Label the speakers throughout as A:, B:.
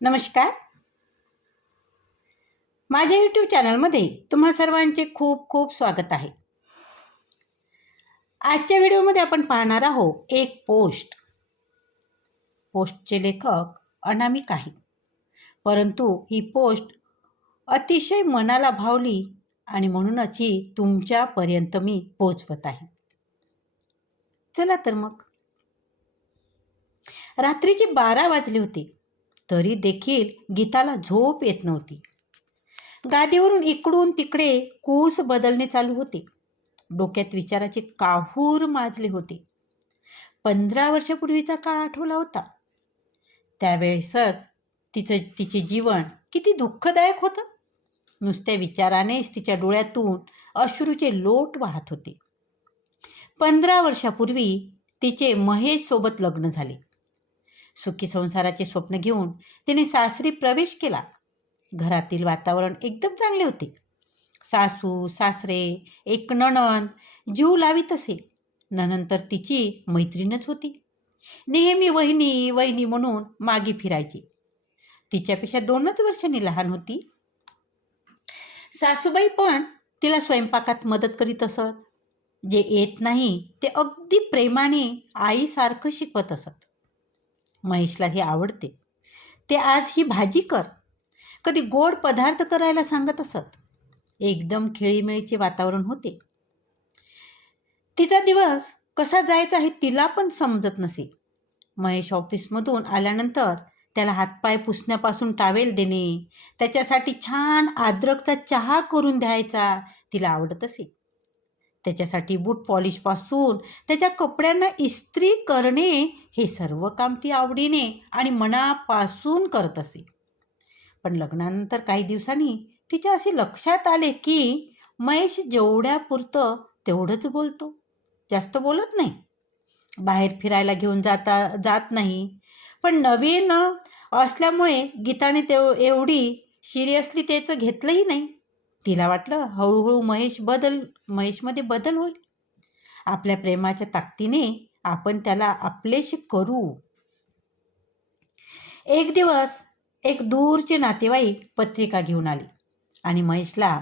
A: नमस्कार. माझ्या यूट्यूब चॅनलमध्ये तुम्हा सर्वांचे खूप खूप स्वागत आहे. आजच्या व्हिडिओमध्ये आपण पाहणार आहोत एक पोस्ट पोस्टचे लेखक अनामिक आहे. परंतु ही पोस्ट अतिशय मनाला भावली आणि म्हणूनच ही तुमच्यापर्यंत मी पोचवत आहे. चला तर मग. रात्रीचे बारा वाजले होते. तरी देखील गीताला झोप येत नव्हती. गादीवरून इकडून तिकडे कूस बदलणे चालू होते. डोक्यात विचाराचे काहूर माजले होते. पंधरा वर्षापूर्वीचा काळ आठवला होता. त्यावेळेसच तिचं तिचे जीवन किती दुःखदायक होतं. नुसत्या विचारानेच तिच्या डोळ्यातून अश्रूचे लोट वाहत होते. पंधरा वर्षापूर्वी तिचे महेशसोबत लग्न झाले. सुखी संसाराचे स्वप्न घेऊन तिने सासरी प्रवेश केला. घरातील वातावरण एकदम चांगले होते. सासू सासरे एक नणंद जीव लावीत असे. नणंद तिची मैत्रीणच होती. नेहमी वहिनी वहिनी म्हणून मागे फिरायची. तिच्यापेक्षा दोनच वर्षांनी लहान होती. सासूबाई पण तिला स्वयंपाकात मदत करीत असत. जे येत नाही ते अगदी प्रेमाने आईसारखं शिकवत असत. महेशला हे आवडते. ते आज ही भाजी कर. कधी गोड पदार्थ करायला सांगत असत. एकदम खेळीमेळीचे वातावरण होते. तिचा दिवस कसा जायचा हे तिला पण समजत नसे. महेश ऑफिसमधून आल्यानंतर त्याला हातपाय पुसण्यापासून टावेल देणे त्याच्यासाठी छान आद्रकचा चहा करून द्यायचा तिला आवडत असे. त्याच्यासाठी बूट पॉलिशपासून त्याच्या कपड्यांना इस्त्री करणे हे सर्व काम ती आवडीने आणि मनापासून करत असे. पण लग्नानंतर काही दिवसांनी तिच्या असे लक्षात आले की महेश जेवढ्यापुरतं तेवढंच बोलतो. जास्त बोलत नाही. बाहेर फिरायला घेऊन जाता जात नाही. पण नवीन असल्यामुळे गीताने तेव एवढी सिरियसली त्याचं घेतलंही नाही. तिला वाटलं हळूहळू महेश बदल महेशमध्ये बदल होईल. आपल्या प्रेमाच्या ताकदीने आपण त्याला आपलेशी करू. एक दिवस एक दूरचे नातेवाईक पत्रिका घेऊन आली आणि महेशला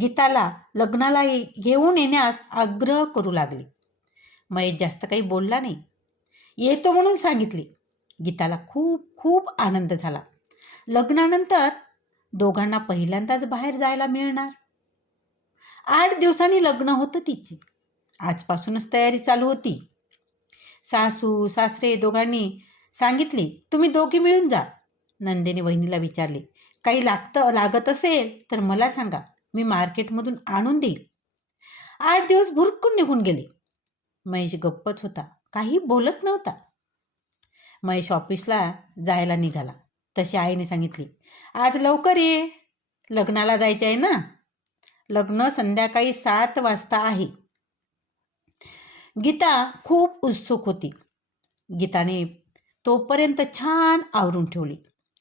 A: गीताला लग्नाला घेऊन येण्यास आग्रह करू लागले. महेश जास्त काही बोलला नाही. येतो म्हणून सांगितले. गीताला खूप खूप आनंद झाला. लग्नानंतर दोघांना पहिल्यांदाच बाहेर जायला मिळणार. आठ दिवसांनी लग्न होतं तिची. आजपासूनच तयारी चालू होती. सासू सासरे दोघांनी सांगितले तुम्ही दोघे मिळून जा. नंदिनी वहिनीला विचारले काही लागतं लागत असेल तर मला सांगा मी मार्केटमधून आणून देईल. आठ दिवस भुरकून निघून गेले. महेश गप्पच होता काही बोलत नव्हता. महेश ऑफिसला जायला निघाला. तशी आईने सांगितली. आज लवकर ये. लग्नाला जायचे आहे ना? लग्न संध्याकाळी सात वाजता आहे. गीता खूप उत्सुक होती. गीताने तोपर्यंत छान आवरून ठेवली.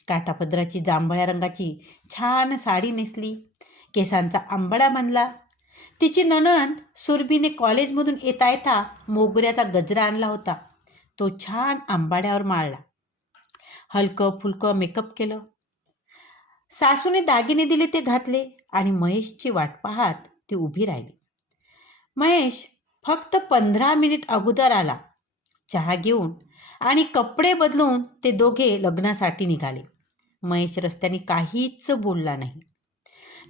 A: काटापदराची जांभळ्या रंगाची छान साडी नेसली. केसांचा आंबडा बांधला. तिची ननंद सुरभीने कॉलेजमधून येता येता मोगऱ्याचा गजरा आणला होता. तो छान आंबाड्यावर माळला. हलकं फुलकं मेकअप केलं. सासूने दागिने दिले ते घातले आणि महेशची वाट पाहत ती उभी राहिली. महेश फक्त पंधरा मिनिट अगोदर आला. चहा घेऊन आणि कपडे बदलून ते दोघे लग्नासाठी निघाले. महेश रस्त्याने काहीच बोलला नाही.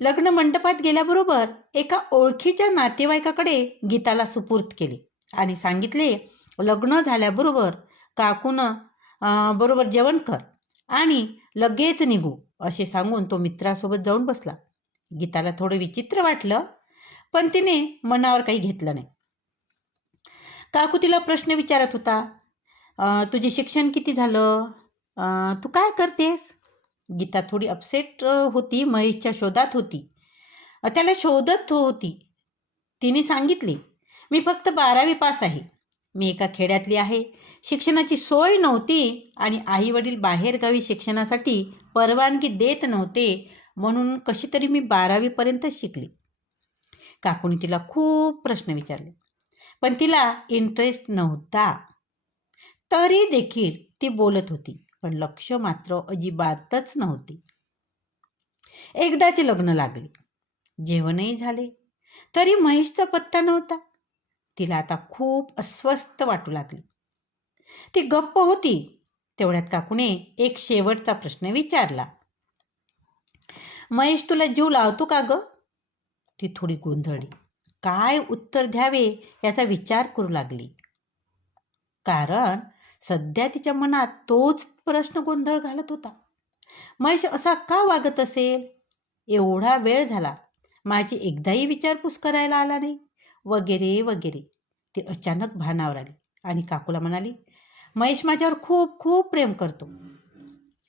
A: लग्न मंडपात गेल्याबरोबर एका ओळखीच्या नातेवाईकाकडे गीताला सुपूर्द केले आणि सांगितले लग्न झाल्याबरोबर काकूनं बरोबर जेवण कर. आणि लगेच निघू असे सांगून तो मित्रासोबत जाऊन बसला. गीताला थोडं विचित्र वाटलं पण तिने मनावर काही घेतलं नाही. काकू तिला प्रश्न विचारत होता तुझे शिक्षण किती झालं? तू काय करतेस? गीता थोडी अपसेट होती महेशच्या शोधात होती. त्याला शोधत होती. तिने सांगितले मी फक्त बारावी पास आहे. मी एका खेड्यातली आहे. शिक्षणाची सोय नव्हती आणि आई वडील बाहेरगावी शिक्षणासाठी परवानगी देत नव्हते म्हणून कशी तरी मी बारावीपर्यंत शिकली. काकूने तिला खूप प्रश्न विचारले. पण तिला इंटरेस्ट नव्हता. तरी देखील ती बोलत होती पण लक्ष मात्र अजिबातच नव्हती. एकदाचे लग्न लागले. जेवणही झाले. तरी महेशचा पत्ता नव्हता. तिला आता खूप अस्वस्थ वाटू लागली. ती गप्प होती. तेवढ्यात काकूने एक शेवटचा प्रश्न विचारला. महेश तुला जीव लावतो का ग? ती थोडी गोंधळली. काय उत्तर द्यावे याचा विचार करू लागली. कारण सध्या तिच्या मनात तोच प्रश्न गोंधळ घालत होता. महेश असा का वागत असेल? एवढा वेळ झाला. माझी एकदाही विचारपूस करायला आला नाही. वगैरे वगैरे. ती अचानक भानावर आली आणि काकूला म्हणाली महेश माझ्यावर खूप खूप प्रेम करतो.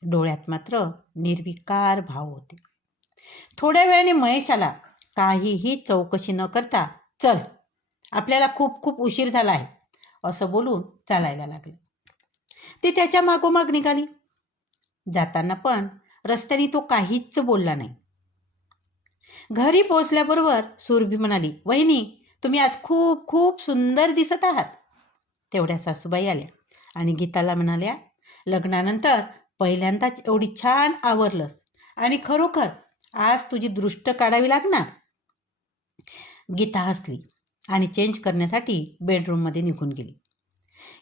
A: डोळ्यात मात्र निर्विकार भाव होते. थोड्या वेळाने महेश आला. काहीही चौकशी न करता चल आपल्याला खूप खूप उशीर झाला आहे. असं बोलून चालायला लागले. ती त्याच्या मागोमाग निघाली. जाताना पण रस्त्याने तो काहीच बोलला नाही. घरी पोचल्याबरोबर सुरभी म्हणाली वहिनी तुम्ही आज खूप खूप सुंदर दिसत आहात. तेवढ्या सासूबाई आल्या आणि गीताला म्हणाल्या लग्नानंतर पहिल्यांदाच एवढी छान आवरलंस आणि खरोखर आज तुझी दृष्ट काढावी लागणार. गीता हसली आणि चेंज करण्यासाठी बेडरूममध्ये निघून गेली.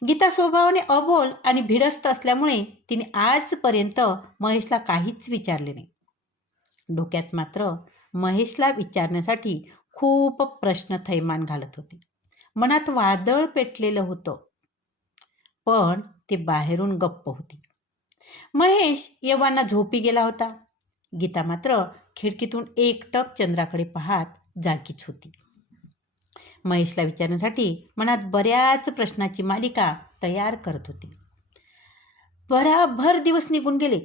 A: गीता स्वभावाने अबोल आणि भिडस्त असल्यामुळे तिने आजपर्यंत महेशला काहीच विचारले नाही. डोक्यात मात्र महेशला विचारण्यासाठी खूप प्रश्न थैमान घालत होते. मनात वादळ पेटलेलं होतं. पण ते बाहेरून गप्प होती. महेश यवांना झोपी गेला होता. गीता मात्र खिडकीतून एकटक चंद्राकडे पाहत जागीच होती. महेशला विचारण्यासाठी मनात बऱ्याच प्रश्नाची मालिका तयार करत होती. बराभर दिवस निघून गेले.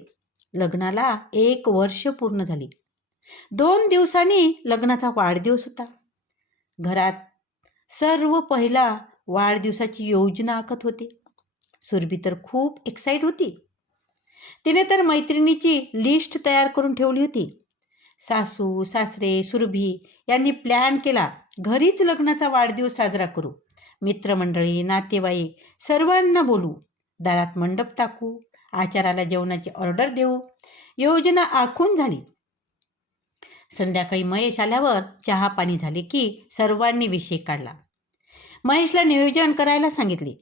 A: लग्नाला एक वर्ष पूर्ण झाली. दोन दिवसांनी लग्नाचा वाढदिवस होता. घरात सर्व पहिला वाढदिवसाची योजना आखत होती. सुरभी तर खूप एक्साईट होती. तिने तर मैत्रिणीची लिस्ट तयार करून ठेवली होती. सासू सासरे सुरभी यांनी प्लॅन केला घरीच लग्नाचा वाढदिवस साजरा करू. मित्रमंडळी नातेवाईक सर्वांना बोलू दारात मंडप टाकू आचाराला जेवणाची ऑर्डर देऊ. योजना आखून झाली. संध्याकाळी महेश आल्यावर चहा पाणी झाले की सर्वांनी विषय काढला. महेशला नियोजन करायला सांगितले.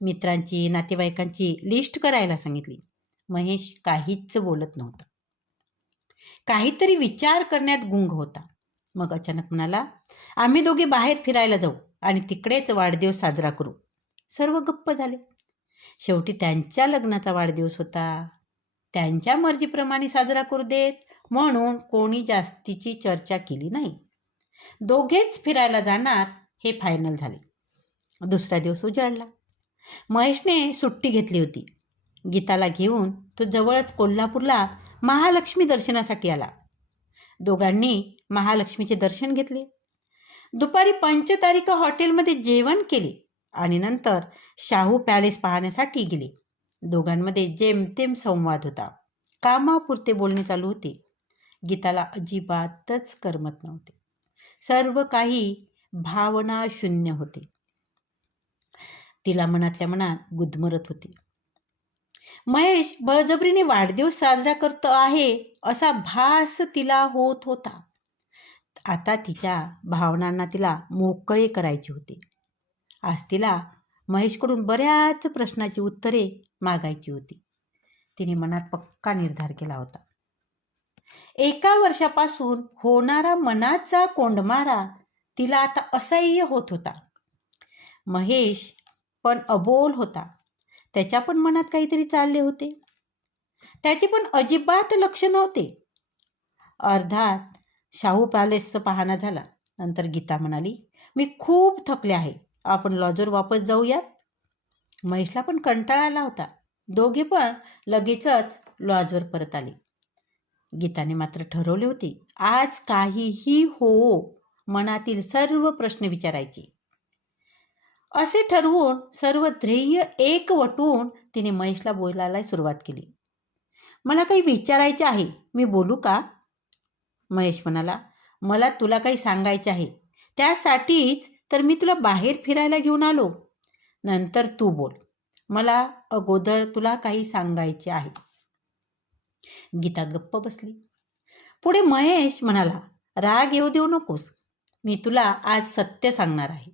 A: मित्रांची नातेवाईकांची लिस्ट करायला सांगितली. महेश काहीच बोलत नव्हता. काहीतरी विचार करण्यात गुंग होता. मग अचानक म्हणाला आम्ही दोघे बाहेर फिरायला जाऊ आणि तिकडेच वाढदिवस साजरा करू. सर्व गप्प झाले. शेवटी त्यांच्या लग्नाचा वाढदिवस होता. त्यांच्या मर्जीप्रमाणे साजरा करू देत म्हणून कोणी जास्तीची चर्चा केली नाही. दोघेच फिरायला जाणार हे फायनल झाले. दुसरा दिवस उजाडला. महेशने सुट्टी घेतली होती. गीताला घेऊन तो जवळच कोल्हापूरला महालक्ष्मी दर्शनासाठी आला. दोघांनी महालक्ष्मीचे दर्शन घेतले. दुपारी पंचतारिका हॉटेलमध्ये जेवण केले आणि नंतर शाहू पॅलेस पाहण्यासाठी गेले. दोघांमध्ये जेमतेम संवाद होता. कामापुरते बोलणे चालू होते. गीताला अजिबातच करमत नव्हते. सर्व काही भावना शून्य होते. तिला मनातल्या मनात गुदमरत होती. महेश बळजबरीने वाढदिवस साजरा करतो आहे असा भास तिला होत होता. आता तिच्या भावनांना तिला मोकळे करायची होती. आज तिला महेशकडून बऱ्याच प्रश्नाची उत्तरे मागायची होती. तिने मनात पक्का निर्धार केला होता. एका वर्षापासून होणारा मनाचा कोंडमारा तिला आता असह्य होत होता. महेश पण अबोल होता. त्याच्या पण मनात काहीतरी चालले होते. त्याचे पण अजिबात लक्ष नव्हते. अर्धात शाहू पॅलेसचं पाहणा झाला. नंतर गीता म्हणाली मी खूप थकले आहे. आपण लॉजवर वापस जाऊयात. महेशला पण कंटाळा आला होता. दोघे पण लगेचच लॉजवर परत आले. गीताने मात्र ठरवले होते आज काहीही हो मनातील सर्व प्रश्न विचारायचे. असे ठरवून सर्व ध्येय एकवटून तिने महेशला बोलायला सुरुवात केली. मला काही विचारायचे आहे मी बोलू का? महेश म्हणाला मला तुला काही सांगायचे आहे. त्यासाठीच तर मी तुला बाहेर फिरायला घेऊन आलो. नंतर तू बोल. मला अगोदर तुला काही सांगायचे आहे. गीता गप्प बसली. पुढे महेश म्हणाला राग येऊ देऊ नकोस. मी तुला आज सत्य सांगणार आहे.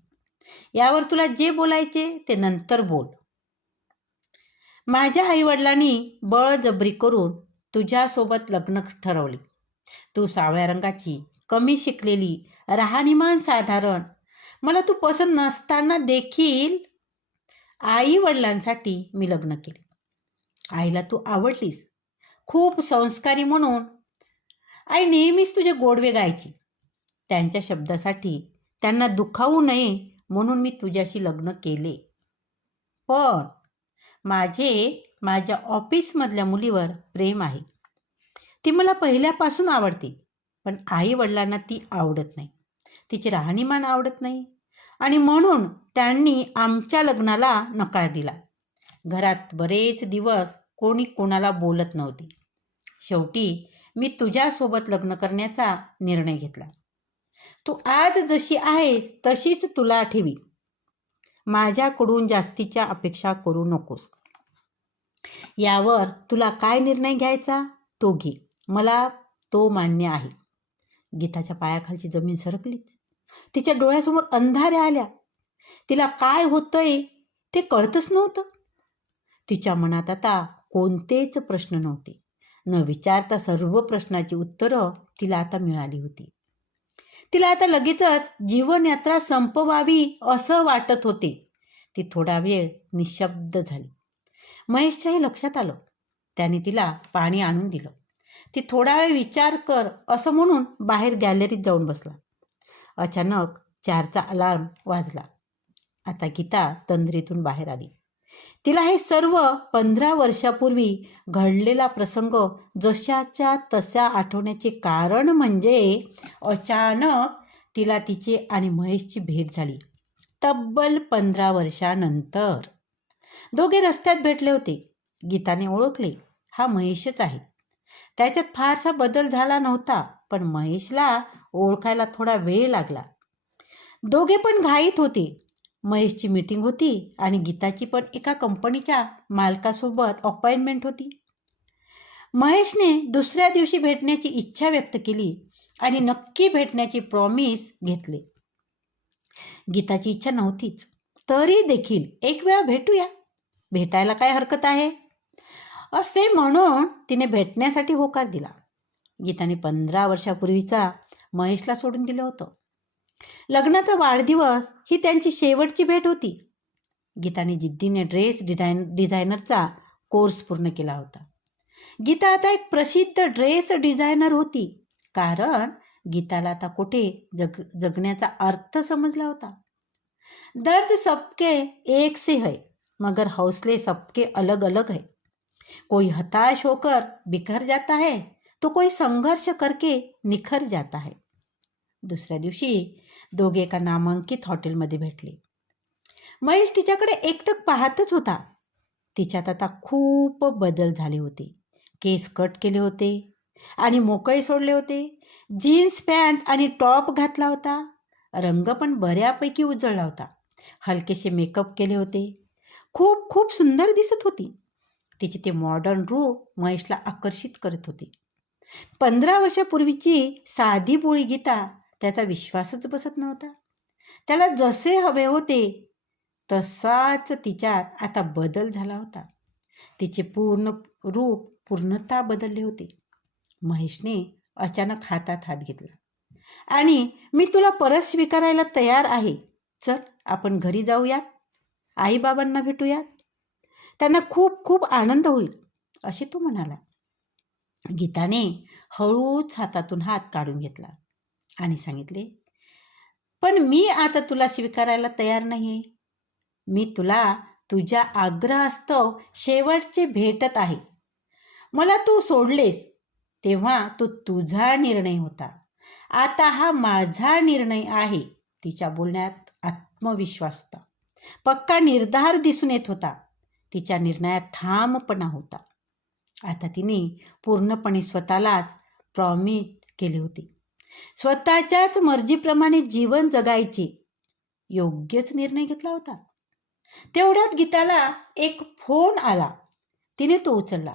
A: यावर तुला जे बोलायचे ते नंतर बोल. माझ्या आईवडिलांनी बळजबरी करून तुझ्यासोबत लग्न ठरवले. तू सावळ्या रंगाची कमी शिकलेली राहणीमान साधारण. मला तू पसंत नसताना देखील आई वडिलांसाठी मी लग्न केले. आईला तू आवडलीस. खूप संस्कारी म्हणून. आई नेहमीच तुझे गोडवे गायची. त्यांच्या शब्दासाठी त्यांना दुखावू नये म्हणून मी तुझ्याशी लग्न केले. पण माझे माझ्या ऑफिसमधल्या मुलीवर प्रेम आहे. ती मला पहिल्यापासून आवडते पण आई वडिलांना ती आवडत नाही. तिचे राहणीमान आवडत नाही. आणि म्हणून त्यांनी आमच्या लग्नाला नकार दिला. घरात बरेच दिवस कोणी कोणाला बोलत नव्हते. शेवटी मी तुझ्यासोबत लग्न करण्याचा निर्णय घेतला. तू आज जशी आहेस तशीच तुला ठेवी. माझ्याकडून जास्तीच्या अपेक्षा करू नकोस. यावर तुला काय निर्णय घ्यायचा? तो घे. मला तो मान्य आहे. गीताच्या पायाखालची जमीन सरकलीच तिच्या डोळ्यासमोर अंधाऱ्या आल्या. तिला काय होतंय ते कळतच नव्हतं. तिच्या मनात आता कोणतेच प्रश्न नव्हते. न विचारता सर्व प्रश्नाची उत्तरं तिला आता मिळाली होती. तिला आता लगेचच जीवनयात्रा संपवावी असं वाटत होते. ती थोडा वेळ निशब्द झाली. महेशच्याही लक्षात आलं. त्याने तिला पाणी आणून दिलं. ती थोडा वेळ विचार कर असं म्हणून बाहेर गॅलरीत जाऊन बसला. अचानक चारचा अलार्म वाजला. आता गीता तंद्रीतून बाहेर आली. तिला हे सर्व पंधरा वर्षापूर्वी घडलेला प्रसंग जशाच्या तशा आठवण्याचे कारण म्हणजे अचानक तिला तिची आणि महेशची भेट झाली. तब्बल पंधरा वर्षानंतर. दोघे रस्त्यात भेटले होते. गीताने ओळखले. हा महेशच आहे. त्याच्यात फारसा बदल झाला नव्हता पण महेशला ओळखायला थोडा वेळ लागला. दोघे पण घाईत होते. महेशची मीटिंग होती आणि गीताची पण एका कंपनीच्या मालकासोबत अपॉइंटमेंट होती. महेशने दुसऱ्या दिवशी भेटण्याची इच्छा व्यक्त केली आणि नक्की भेटण्याची प्रॉमिस घेतले. गीताची इच्छा नव्हतीच. तरी देखील एक वेळा भेटूया. भेटायला काय हरकत आहे? असे म्हणून तिने भेटण्यासाठी होकार दिला. गीताने पंधरा वर्षापूर्वीचा महेशला सोडून दिलं होतं. लग्नाचा वाढदिवस ही त्यांची शेवटची भेट होती. गीताने जिद्दीने ड्रेस डिझाईन डिझायनरचा कोर्स पूर्ण केला होता. गीता आता एक प्रसिद्ध ड्रेस डिझायनर होती. कारण गीताला आता कुठे जग जगण्याचा अर्थ समजला होता. दर्द सबके एक से है मगर हौसले सबके अलग अलग है. कोई हताश होकर बिखर जाता है तो कोई संघर्ष करके निखर जाता है. दुसऱ्या दिवशी दोघे एका नामांकित हॉटेलमध्ये भेटले. महेश तिच्याकडे एकटक पाहतच होता. तिच्यात आता खूप बदल झाले होते. केस कट केले होते आणि मोकळे सोडले होते. जीन्स पॅन्ट आणि टॉप घातला होता. रंग पण बऱ्यापैकी उजळला होता. हलकेसे मेकअप केले होते. खूप खूप सुंदर दिसत होती. तिचे ते मॉडर्न रूप महेशला आकर्षित करत होते. पंधरा वर्षापूर्वीची साधी बोळी गीता त्याचा विश्वासच बसत नव्हता. त्याला जसे हवे होते तसाच तिच्यात आता बदल झाला होता. तिचे पूर्ण रूप पूर्णता बदलले होते. महेशने अचानक हातात हात घेतला. आणि मी तुला परत स्वीकारायला तयार आहे. चल आपण घरी जाऊयात. आईबाबांना भेटूयात. त्यांना खूप खूप आनंद होईल असे तो म्हणाला. गीताने हळूच हातातून हात काढून घेतला. आणि सांगितले पण मी आता तुला स्वीकारायला तयार नाही आहे मी तुला तुझ्या आग्रहास्तव शेवटचे भेटत आहे. मला तू सोडलेस तेव्हा तो तुझा निर्णय होता. आता हा माझा निर्णय आहे तिच्या बोलण्यात आत्मविश्वास होता. पक्का निर्धार दिसून येत होता. तिच्या निर्णयात ठामपणा होता. आता तिने पूर्णपणे स्वतःलाच प्रॉमिस केले होते. स्वतःच्याच मर्जीप्रमाणे जीवन जगायचे. योग्यच निर्णय घेतला होता. तेवढ्यात गीताला एक फोन आला. तिने तो उचलला.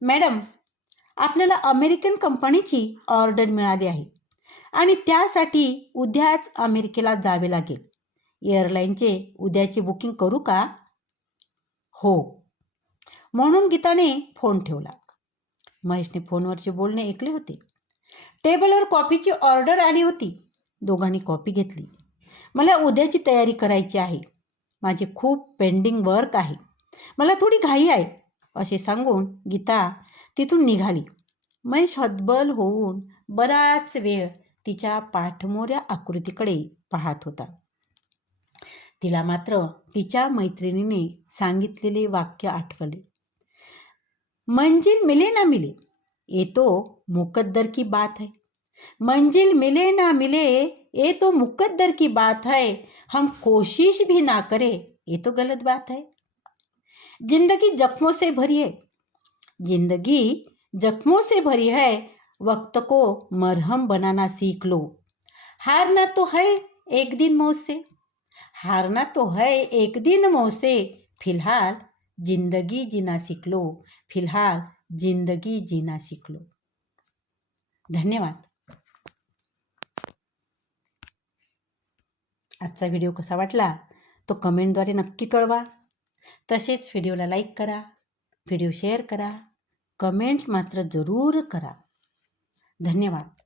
A: मॅडम आपल्याला अमेरिकन कंपनीची ऑर्डर मिळाली आहे आणि त्यासाठी उद्याच अमेरिकेला जावे लागेल. एअरलाईनचे उद्याची बुकिंग करू का? हो. म्हणून गीताने फोन ठेवला. महेशने फोनवरचे बोलणे ऐकले होते. टेबलवर कॉफीची ऑर्डर आली होती. दोघांनी कॉफी घेतली. मला उद्याची तयारी करायची आहे. माझे खूप पेंडिंग वर्क आहे. मला थोडी घाई आहे असे सांगून गीता तिथून निघाली. महेश हतबल होऊन बराच वेळ तिच्या पाठमोऱ्या आकृतीकडे पाहत होता. तिला मात्र तिच्या मैत्रिणीने सांगितलेले वाक्य आठवले. मंजिल मिले ना मिले. ये तो मुकद्दर की बात है। मंजिल मिले ना मिले, ये तो मुकद्दर की बात है। हम कोशिश भी ना करें, ये तो गलत बात है। ज़िंदगी जख्मों से भरी है। ज़िंदगी जख्मों से भरी है, वक्त को मरहम बनाना सीख लो। हारना तो है एक दिन मौत से। हारना तो है एक दिन मौत से। फ़िलहाल ज़िंदगी जीना सीख लो। फ़िलहाल जिंदगी जीना शिकलो. धन्यवाद. आजचा व्हिडिओ कसा वाटला? तो कमेंटद्वारे नक्की कळवा. तसेच व्हिडिओला लाईक करा व्हिडिओ शेअर करा कमेंट मात्र जरूर करा. धन्यवाद.